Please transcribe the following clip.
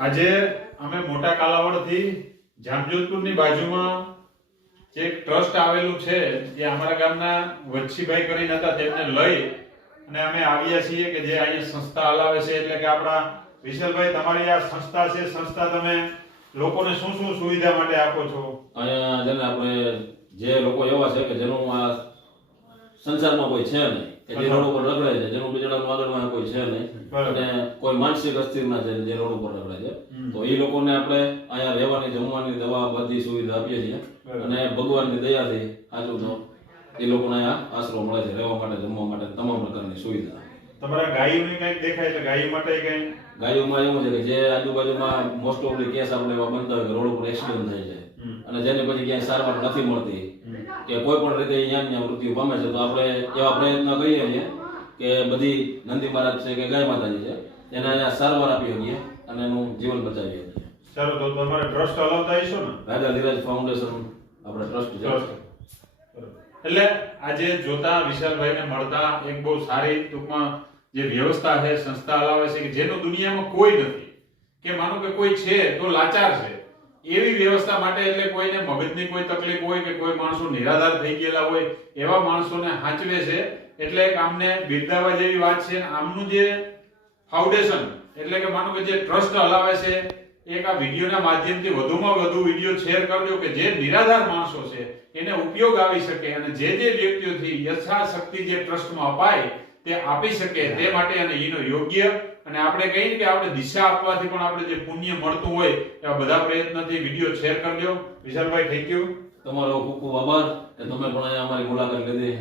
આજે અમે મોટા કાલાવડથી જામજોધપુરની બાજુમાં જે એક ટ્રસ્ટ આવેલું છે જે અમારા ગામના વચ્છીભાઈ કરીને હતા તેમને લઈ અને અમે આવ્યા છીએ કે જે અહીંયા સંસ્થા હલાવે છે એટલે કે આપણા વિશાલભાઈ તમારી આ સંસ્થા છે સંસ્થા તમે લોકોને શું શું સુવિધા માટે આપો છો? અહીંયા જેને આપણે જે લોકો એવા છે કે જેનું આ સંસારમાં કોઈ છે નહીં કે જે રોડ ઉપર રખડે છે જેનું બિચારાનું આગળમાં કોઈ છે નહીં અને કોઈ માનસિક અસ્થિરના છે જે રોડ ઉપર રખડે છે તો એ લોકોને આપણે અહીંયા રહેવાની જમવાની દવા બધી સુવિધા આપીએ છીએ અને ભગવાનની દયાથી સાચું તો એ લોકોને અહીંયા આશરો મળે છે રહેવા માટે જમવા માટે તમામ પ્રકારની સુવિધા. તમારા ગાયોને કંઈક દેખાય એટલે ગાયો માટે કંઈ? ગાયોમાં એવું છે કે જે આજુબાજુમાં મોસ્ટ ઓફલી કેસ આપણે એવા બનતા હોય કે રોડ ઉપર એક્સિડન્ટ થાય છે અને જેને પછી ક્યાંય સારવાર નથી મળતી કે કોઈ પણ રીતે અહીંયા મૃત્યુ પામે છે તો આપણે એવા પ્રયત્ન કરીએ છીએ કે બધી નંદી મહારાજ છે કે ગાય માતાજી છે એને અહીંયા સારવાર આપી શકીએ અને એનું જીવન બચાવીએ છીએ. ચાલો તો તમારે ટ્રસ્ટ હલાવતા હશો ને? રાજા ધીરજ ફાઉન્ડેશન આપણે ટ્રસ્ટ છે. એટલે આજે જોતા વિશાલભાઈને મળતા એક બહુ સારી ટૂંકમાં જે વ્યવસ્થા છે સંસ્થા હલાવે છે કે જેનું દુનિયામાં કોઈ નથી કે માનો કે કોઈ છે તો લાચાર છે એવી વ્યવસ્થા માટે એટલે કોઈને મગજની કોઈ તકલીફ હોય કે કોઈ માણસો નિરાધાર થઈ ગયેલા હોય એવા માણસોને હાંચવે છે એટલે એક આમને બિરદાવા જેવી વાત છે. આમનું જે ફાઉન્ડેશન એટલે કે માનો કે જે ટ્રસ્ટ હલાવે છે એક આ વિડીયોના માધ્યમથી વધુમાં વધુ વિડીયો શેર કરજો કે જે નિરાધાર માણસો છે એને ઉપયોગ આવી શકે અને જે વ્યક્તિઓથી યથાશક્તિ જે ટ્રસ્ટમાં અપાય તે આપી શકે તે માટે અને એનો યોગ્ય અને આપણે કહીએ કે આપણે દિશા આપવાથી પણ આપણે જે પુણ્ય મળતું હોય એવા બધા પ્રયત્નથી વિડીયો શેર કરજો. વિશાલભાઈ થેન્ક યુ. તમારો ખૂબ ખૂબ આભાર કે તમે પણ અહીંયા અમારી મુલાકાત લીધી.